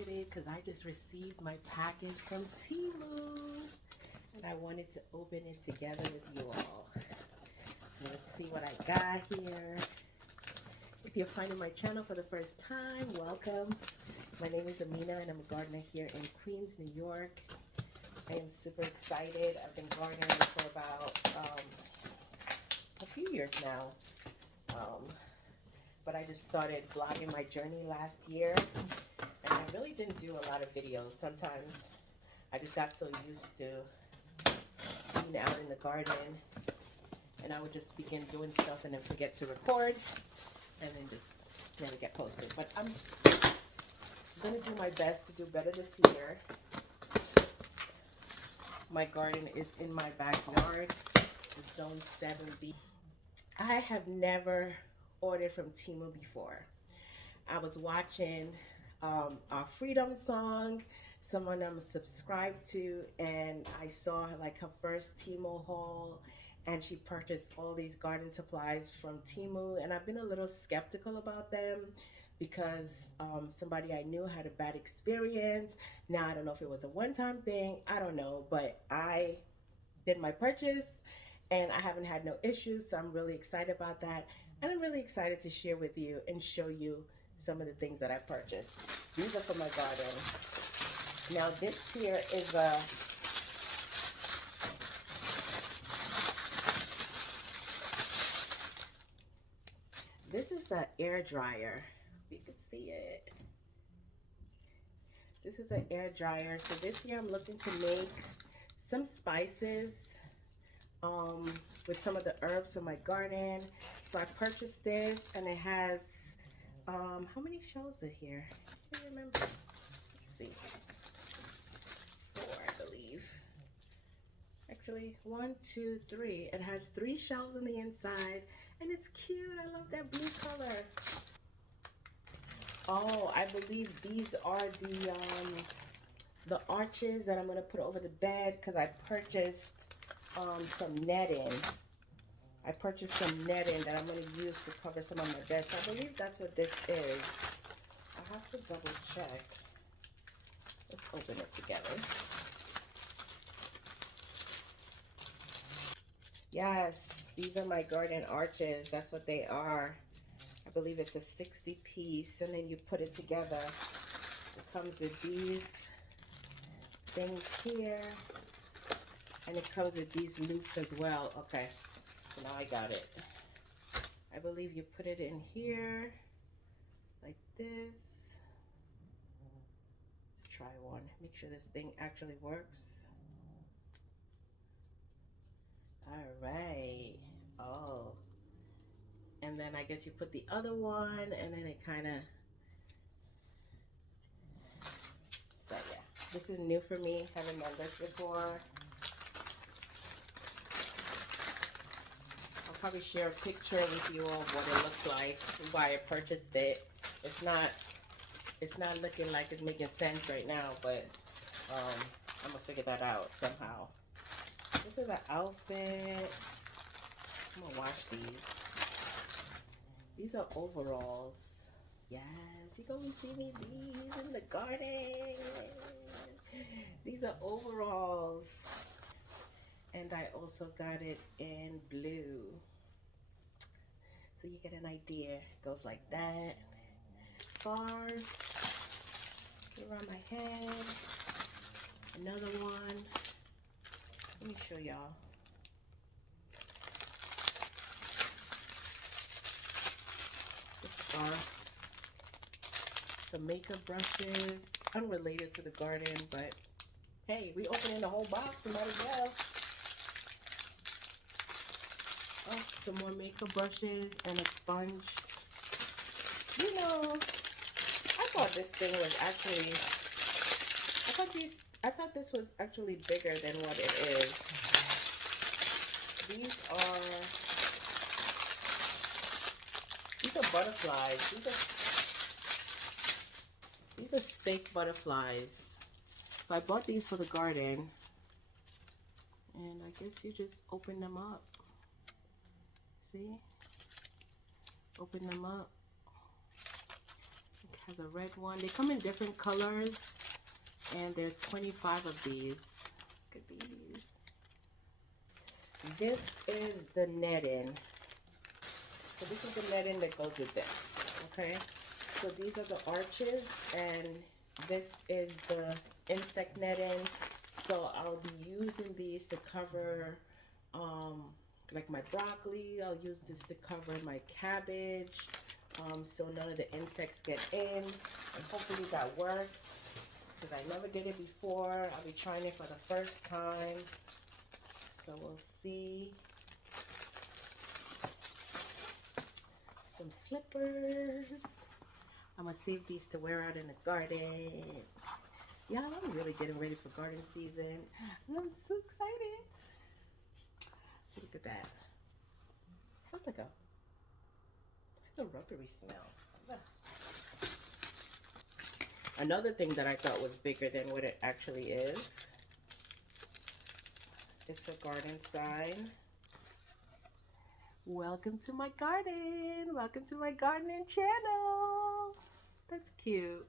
excited because I just received my package from TEMU and I wanted to open it together with you all. So let's see what I got here. If you're finding my channel for the first time, welcome. My name is Mina and I'm a gardener here in Queens, New York. I am super excited. I've been gardening for about a few years now. But I just started vlogging my journey last year, and I really didn't do a lot of videos. Sometimes I just got so used to being out in the garden, and I would just begin doing stuff and then forget to record, and then just never get posted. But I'm gonna do my best to do better this year. My garden is in my backyard, it's Zone 7B. I have never ordered from TEMU before. I was watching our Freedom song, someone I'm subscribed to, and I saw like her first TEMU haul, and she purchased all these garden supplies from TEMU, and I've been a little skeptical about them because somebody I knew had a bad experience. Now I don't know if it was a one-time thing, I don't know, but I did my purchase and I haven't had no issues, so I'm really excited about that. And I'm really excited to share with you and show you some of the things that I purchased. These are for my garden. Now this here is an air dryer. You can see it. This is an air dryer. So this year I'm looking to make some spices with some of the herbs in my garden. So I purchased this, and it has how many shelves is here? I can't remember. Let's see. 4, I believe. Actually, 1, 2, 3. It has 3 shelves on the inside, and it's cute. I love that blue color. Oh, I believe these are the arches that I'm gonna put over the bed because I purchased some netting. I purchased some netting that I'm going to use to cover some of my beds. I believe that's what this is. I have to double check. Let's open it together. Yes, these are my garden arches. That's what they are. I believe it's a 60 piece, and then you put it together. It comes with these things here, and it comes with these loops as well. Okay, so now I got it. I believe you put it in here like this. Let's try one. Make sure this thing actually works. All right. Oh. And then I guess you put the other one, and then it kind of... So yeah, this is new for me. Haven't done this before. Probably share a picture with you all of what it looks like, why I purchased it. It's not looking like it's making sense right now, but I'm gonna figure that out somehow. This is an outfit. I'm gonna wash these. These are overalls. Yes, you gonna see me these in the garden. These are overalls. And I also got it in blue. So you get an idea. It goes like that. Scarves. Get around my head. Another one. Let me show y'all. This scarf. Some makeup brushes. Unrelated to the garden, but hey, we opening the whole box, we might as well. Oh, some more makeup brushes and a sponge. You know, I thought this thing was actually, I thought this was actually bigger than what it is. These are butterflies. These are steak butterflies. So I bought these for the garden. And I guess you just open them up. See? Open them up. has a red one. They come in different colors, and there are 25 of these. Look at these. This is the netting. So this is the netting that goes with this, okay? So these are the arches, and this is the insect netting. So I'll be using these to cover like my broccoli. I'll use this to cover my cabbage, so none of the insects get in, and hopefully that works, because I never did it before. I'll be trying it for the first time, so we'll see. Some slippers. I'm gonna save these to wear out in the garden. Y'all, I'm really getting ready for garden season, and I'm so excited. So look at that. How'd that go? It's a rubbery smell. Another thing that I thought was bigger than what it actually is. It's a garden sign. Welcome to my garden. Welcome to my gardening channel. That's cute.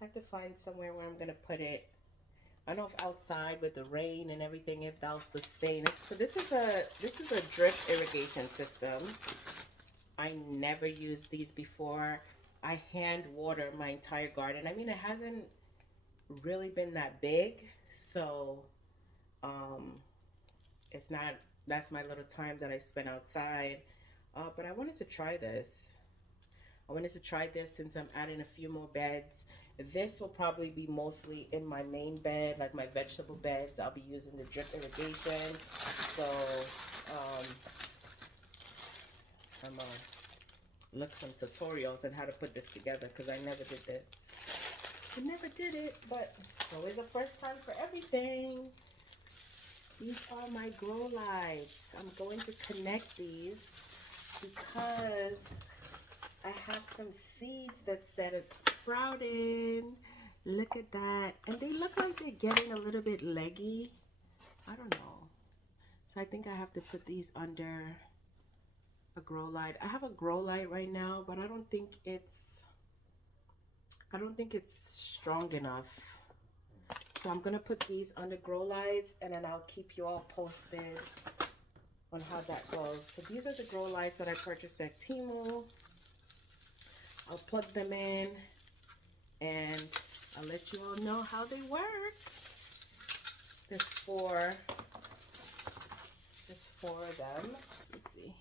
I have to find somewhere where I'm gonna put it. I don't know if outside with the rain and everything, if that'll sustain it. So this is a drip irrigation system. I never used these before. I hand water my entire garden. I mean, it hasn't really been that big, so it's not, that's my little time that I spend outside. But I wanted to try this. I wanted to try this since I'm adding a few more beds. This will probably be mostly in my main bed, like my vegetable beds. I'll be using the drip irrigation. So I'm gonna look some tutorials on how to put this together, because I never did this. I never did it, but it's always a first time for everything. These are my grow lights. I'm going to connect these because I have some seeds that started sprouting. Look at that. And they look like they're getting a little bit leggy. I don't know. So I think I have to put these under a grow light. I have a grow light right now, but I don't think it's strong enough. So I'm gonna put these under grow lights, and then I'll keep you all posted on how that goes. So these are the grow lights that I purchased at TEMU. I'll plug them in, and I'll let you all know how they work. There's four of them. Let's see.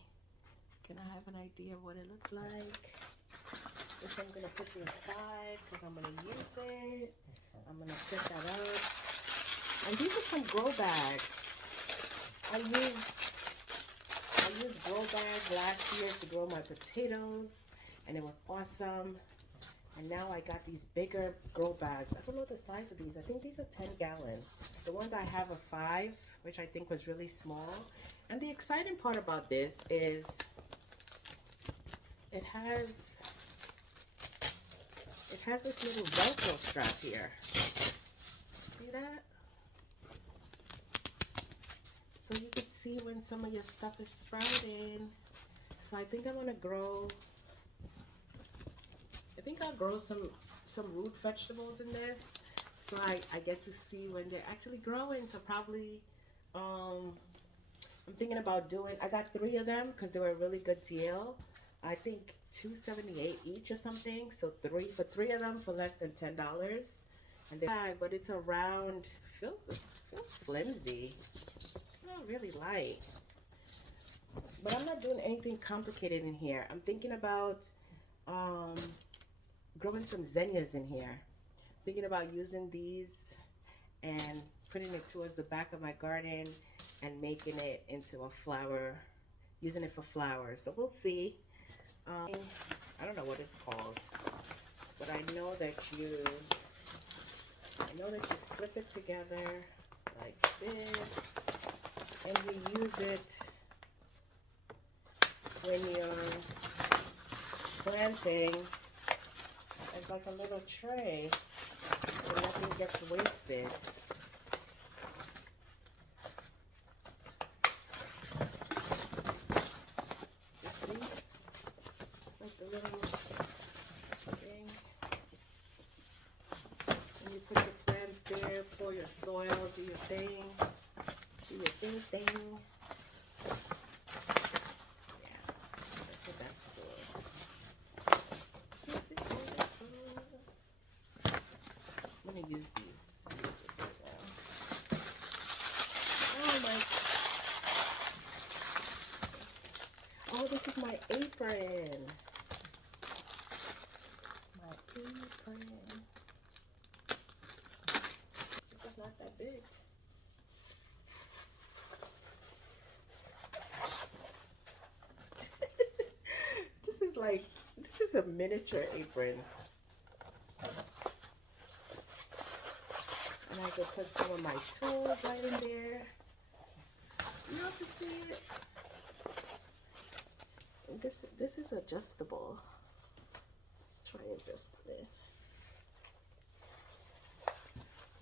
Can I have an idea of what it looks like? This I'm gonna put to the side because I'm gonna use it. I'm gonna set that up. And these are some grow bags. I used grow bags last year to grow my potatoes, and it was awesome. And now I got these bigger grow bags. I don't know the size of these. I think these are 10 gallons. The ones I have are 5, which I think was really small. And the exciting part about this is it has this little Velcro strap here. See that? So you can see when some of your stuff is sprouting. So I think I'm gonna grow, I think I'll grow some root vegetables in this. So I get to see when they're actually growing. So probably, I'm thinking about doing, I got 3 of them because they were a really good deal. I think $2.78 each or something. So 3 of them for less than $10. And they're, but it's a round, feels flimsy. Not really light. But I'm not doing anything complicated in here. I'm thinking about growing some zinnias in here. Thinking about using these and putting it towards the back of my garden and making it into a flower, using it for flowers. So we'll see. I don't know what it's called, but I know that you flip it together like this, and you use it when you're planting as like a little tray so nothing gets wasted. You see? It's like the little thing. your soil, do your thing. Do your thing. Yeah, that's what that's for. I'm gonna use these. Use this right now. Oh my! Oh, this is my apron. My apron. This is not that big. This is a miniature apron. And I could put some of my tools right in there. You have to see it. And this is adjustable. Let's try adjusting it.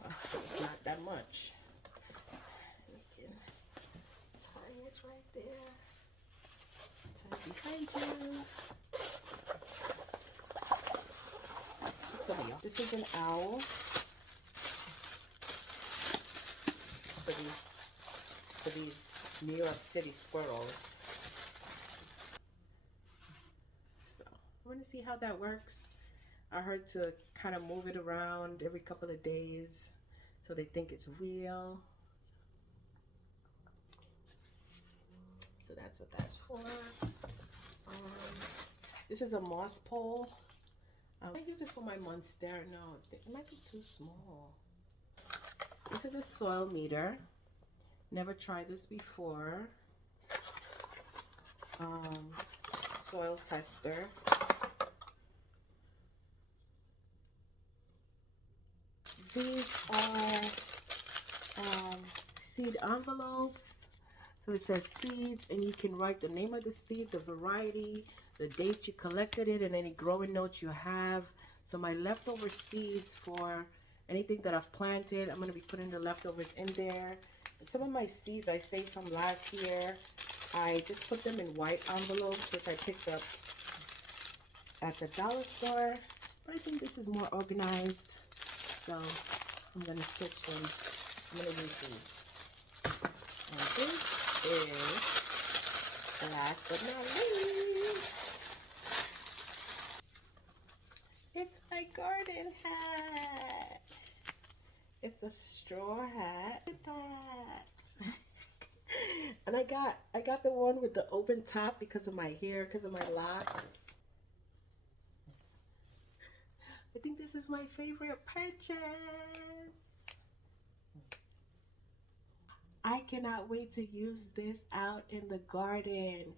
Oh, it's not that much. And we can tie it right there. Tie it behind you. This is an owl for these New York City squirrels. So I want to see how that works. I heard to kind of move it around every couple of days so they think it's real. So that's what that's for. This is a moss pole. I use it for my monstera. No, it might be too small. This is a soil meter. Never tried this before. Soil tester. These are seed envelopes. So it says seeds, and you can write the name of the seed, the variety, the date you collected it, and any growing notes you have. So my leftover seeds for anything that I've planted, I'm going to be putting the leftovers in there. And some of my seeds I saved from last year, I just put them in white envelopes, which I picked up at the dollar store. But I think this is more organized. So I'm going to switch them. I'm going to use these. And this is, last but not least, it's my garden hat. It's a straw hat. Look at that. And I got the one with the open top because of my hair, because of my locks. I think this is my favorite purchase. I cannot wait to use this out in the garden.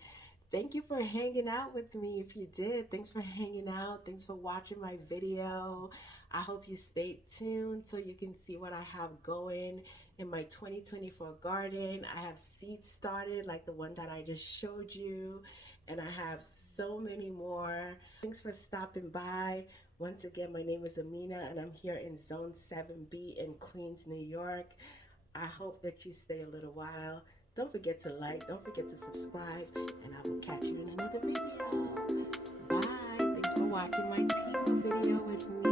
Thank you for hanging out with me. If you did, thanks for hanging out. Thanks for watching my video. I hope you stay tuned so you can see what I have going in my 2024 garden. I have seeds started like the one that I just showed you, and I have so many more. Thanks for stopping by. Once again, my name is Mina, and I'm here in Zone 7B in Queens, New York. I hope that you stay a little while. Don't forget to like, don't forget to subscribe, and I will catch you in another video. Bye. Thanks for watching my TEMU video with me.